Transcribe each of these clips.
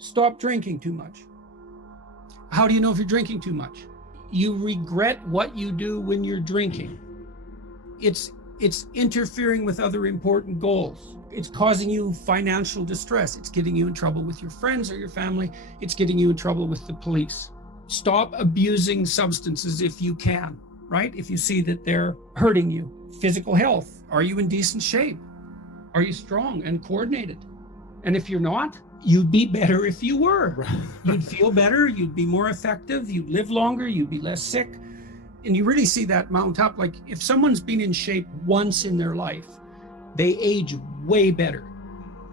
Stop drinking too much. How do you know if you're drinking too much? You regret what you do when you're drinking. It's interfering with other important goals. It's causing you financial distress. It's getting you in trouble with your friends or your family. It's getting you in trouble with the police. Stop abusing substances if you can, right? If you see that they're hurting you. Physical health. Are you in decent shape? Are you strong and coordinated? And if you're not, you'd be better if you were. You'd feel better, you'd be more effective, you'd live longer, you'd be less sick. And you really see that mount up. Like if someone's been in shape once in their life, they age way better.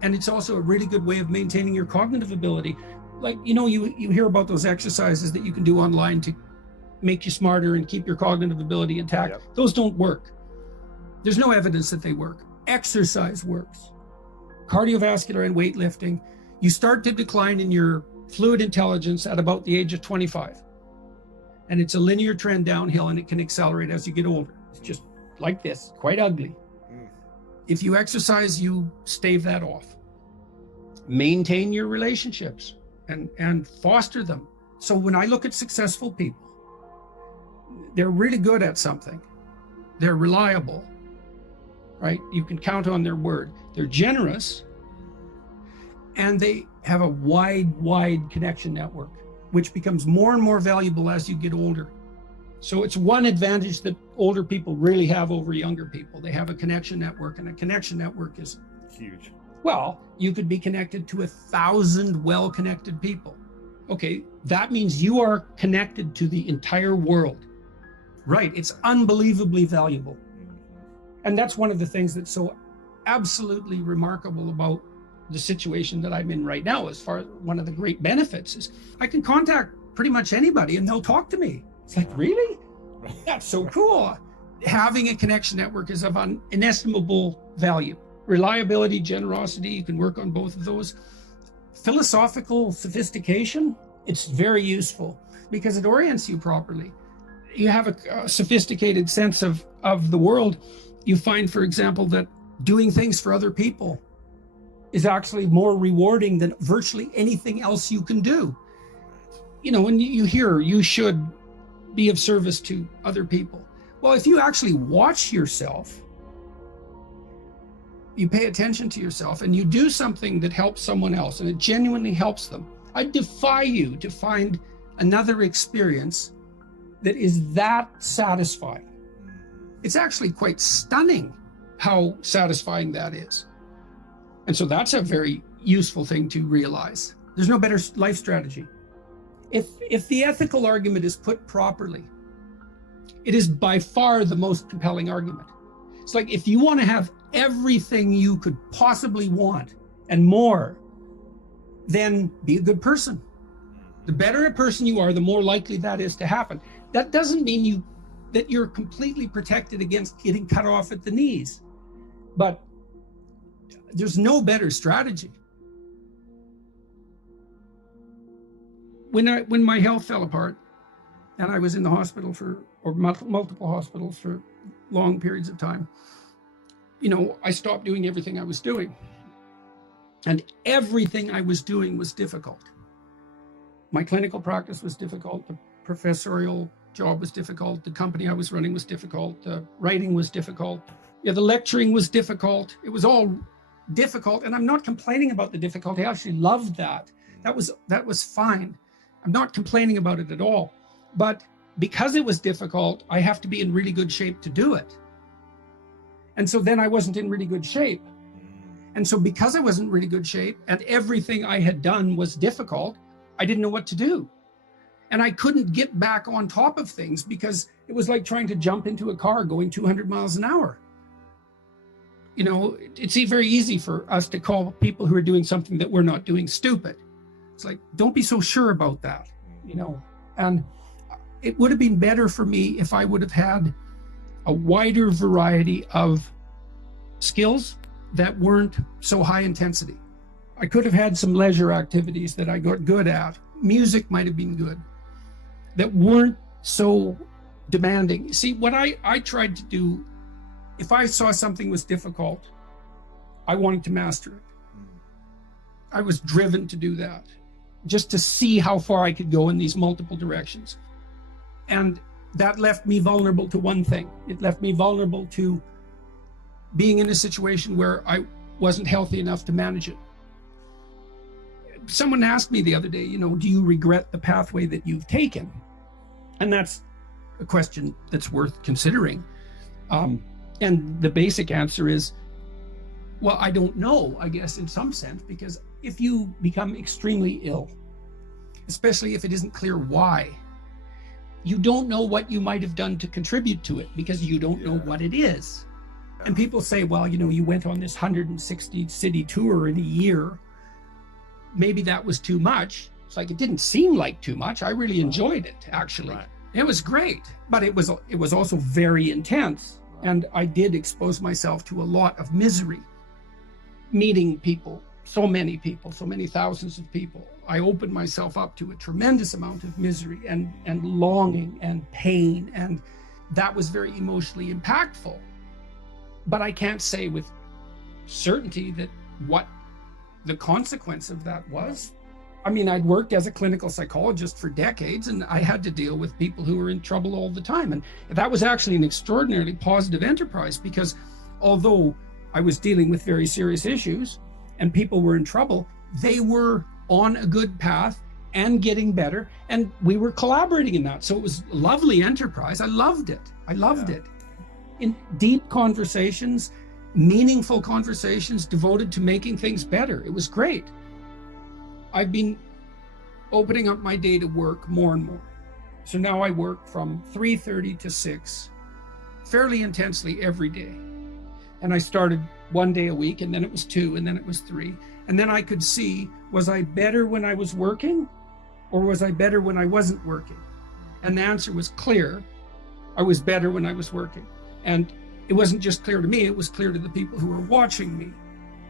And it's also a really good way of maintaining your cognitive ability. Like, you know, you hear about those exercises that you can do online to make you smarter and keep your cognitive ability intact. Yep. Those don't work. There's no evidence that they work. Exercise works. Cardiovascular and weightlifting, you start to decline in your fluid intelligence at about the age of 25. And it's a linear trend downhill, and it can accelerate as you get older. It's just like this, quite ugly. If you exercise, you stave that off. Maintain your relationships and foster them. So when I look at successful people, they're really good at something. They're reliable, right? You can count on their word. They're generous, and they have a wide connection network, which becomes more and more valuable as you get older. So it's one advantage that older people really have over younger people. They have a connection network, and a connection network is huge. Well, you could be connected to 1,000 well-connected people. Okay, that means you are connected to the entire world. Right, it's unbelievably valuable. And that's one of the things that's so absolutely remarkable about the situation that I'm in right now. As far as one of the great benefits is I can contact pretty much anybody and they'll talk to me. It's like, really? That's so cool. Having a connection network is of inestimable value. Reliability, generosity, you can work on both of those. Philosophical sophistication, it's very useful because it orients you properly. You have a sophisticated sense of the world. You find, for example, that doing things for other people is actually more rewarding than virtually anything else you can do. You know, when you hear you should be of service to other people. Well, if you actually watch yourself, you pay attention to yourself and you do something that helps someone else and it genuinely helps them, I defy you to find another experience that is that satisfying. It's actually quite stunning how satisfying that is. And so that's a very useful thing to realize. There's no better life strategy. If the ethical argument is put properly, it is by far the most compelling argument. It's like, if you want to have everything you could possibly want and more, then be a good person. The better a person you are, the more likely that is to happen. That doesn't mean that you're completely protected against getting cut off at the knees, but there's no better strategy. When my health fell apart and I was in the hospital or multiple hospitals for long periods of time, you know, I stopped doing everything I was doing. And everything I was doing was difficult. My clinical practice was difficult. The professorial job was difficult. The company I was running was difficult. The writing was difficult. Yeah, the lecturing was difficult. It was all difficult. And I'm not complaining about the difficulty. I actually loved that. That was fine. I'm not complaining about it at all. But because it was difficult, I have to be in really good shape to do it. And so then I wasn't in really good shape. And so because I wasn't in really good shape and everything I had done was difficult, I didn't know what to do. And I couldn't get back on top of things because it was like trying to jump into a car going 200 miles an hour. You know, it's very easy for us to call people who are doing something that we're not doing stupid. It's like, don't be so sure about that, you know. And it would have been better for me if I would have had a wider variety of skills that weren't so high intensity. I could have had some leisure activities that I got good at. Music might have been good, that weren't so demanding. See, what I tried to do, if I saw something was difficult, I wanted to master it. I was driven to do that. just to see how far I could go in these multiple directions. And that left me vulnerable to one thing. It left me vulnerable to being in a situation where I wasn't healthy enough to manage it. Someone asked me the other day, do you regret the pathway that you've taken? And that's a question that's worth considering. And the basic answer is, well, I don't know, I guess, in some sense, because if you become extremely ill, especially if it isn't clear why, you don't know what you might have done to contribute to it because you don't know what it is. And people say, well, you went on this 160 city tour in a year. Maybe that was too much. It's like, it didn't seem like too much. I really enjoyed it, actually. Right. It was great, but it was also very intense. And I did expose myself to a lot of misery, meeting people, so many thousands of people. I opened myself up to a tremendous amount of misery and longing and pain. And that was very emotionally impactful. But I can't say with certainty that what the consequence of that was. I mean, I'd worked as a clinical psychologist for decades, and I had to deal with people who were in trouble all the time. And that was actually an extraordinarily positive enterprise, because although I was dealing with very serious issues and people were in trouble, they were on a good path and getting better, and we were collaborating in that. So it was a lovely enterprise. I loved it. It. In deep conversations, meaningful conversations devoted to making things better. It was great. I've been opening up my day to work more and more. So now I work from 3:30 to 6, fairly intensely every day. And I started 1 day a week, and then it was 2, and then it was 3. And then I could see, was I better when I was working, or was I better when I wasn't working? And the answer was clear. I was better when I was working. And it wasn't just clear to me, it was clear to the people who were watching me.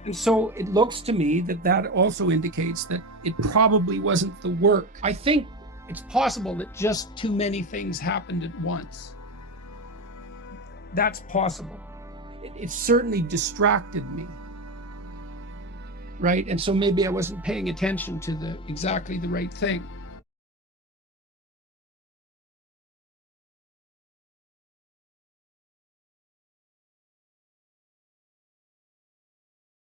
And so it looks to me that also indicates that it probably wasn't the work. I think it's possible that just too many things happened at once. That's possible. It certainly distracted me, right? And so maybe I wasn't paying attention to exactly the right thing.